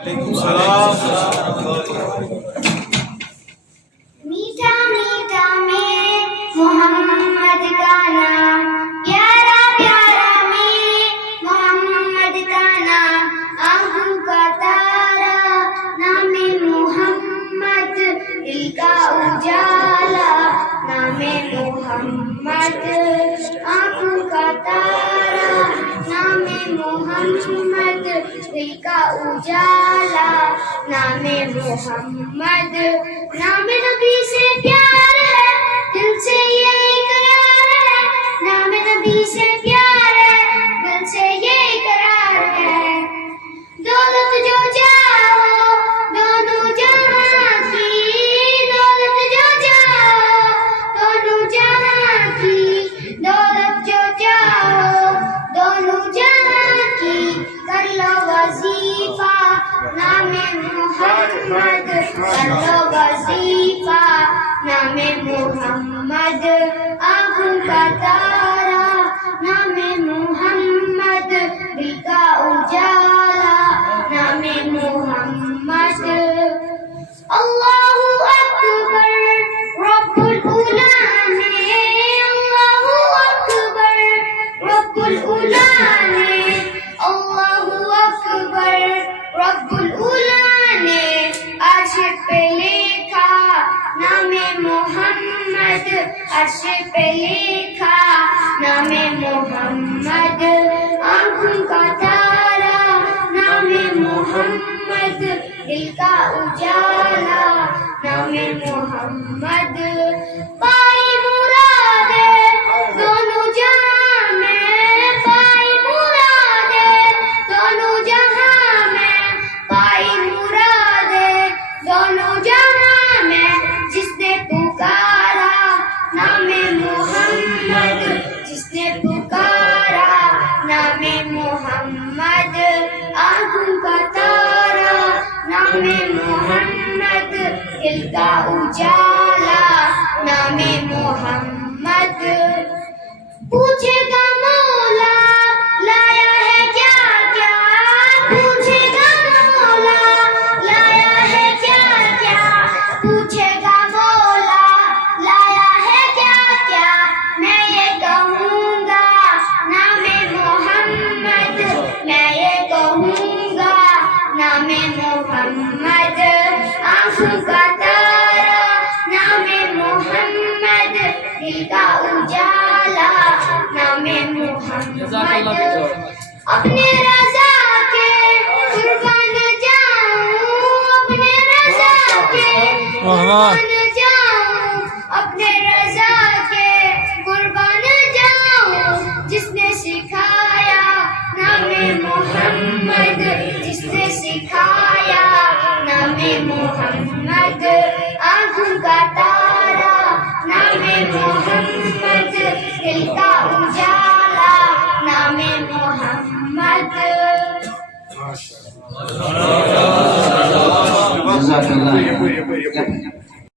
وعلیکم السلام۔ میٹھا میٹھا میں محمد کا نام، پیارا پیارا میں محمد کا نام، آنکھوں کا تارا نام محمد، دل کا اجالا نام محمد، آنکھوں کا تارا نام محمد، دل کا اجالا نام محمد، نام نبی سے پیار ہے، دل سے یہ اقرار ہے، نام نبی سے پیار ہے، دل سے یہ اقرار ہے، دولت جو چاہو دونوں جہاں کی، دولت جو چاہو دونوں جہاں کی، دولت جو چاہو دونوں جہاں کی، کر لو وظیفہ نام محمد، کر لو وظیفہ نام محمد، آنکھوں کا تارا نام محمد، دل کا اجالا نام محمد، اللہ اکبر رب العلا نے، اللہ اکبر رب العلا نے، اللہ اکبر رب العلا نے، عرش پہ لکھا نام محمد، عرش پہ لکھا نام محمد، آنکھوں کا تارا نام محمد، دل کا اجالا نام محمد، پائی مرادے دونوں جہاں میں، پائی مرادے دونوں جہاں میں، پائی مرادے دونوں جہاں میں، جس نے پکارا نام محمد، جس نے پکارا نام محمد، آنکھوں کا تارا نام محمد، دل کا اجالا نام محمد، پوچھے گا مولا لایا ہے کیا کیا، پوچھے گا مولا لایا ہے کیا کیا، پوچھے گا مولا لایا ہے کیا کیا، میں یہ کہوں گا نام محمد، میں یہ کہوں گا نام محمد، آنکھوں کا تارا نام محمد، دل کا اجالا نام محمد، اپنے رضا کے قربان جاؤں، اپنے رضا کے قربان جاؤں، اپنے رضا کے قربان جاؤں، جس نے سکھایا نام محمد، جس نے سکھایا نام محمد۔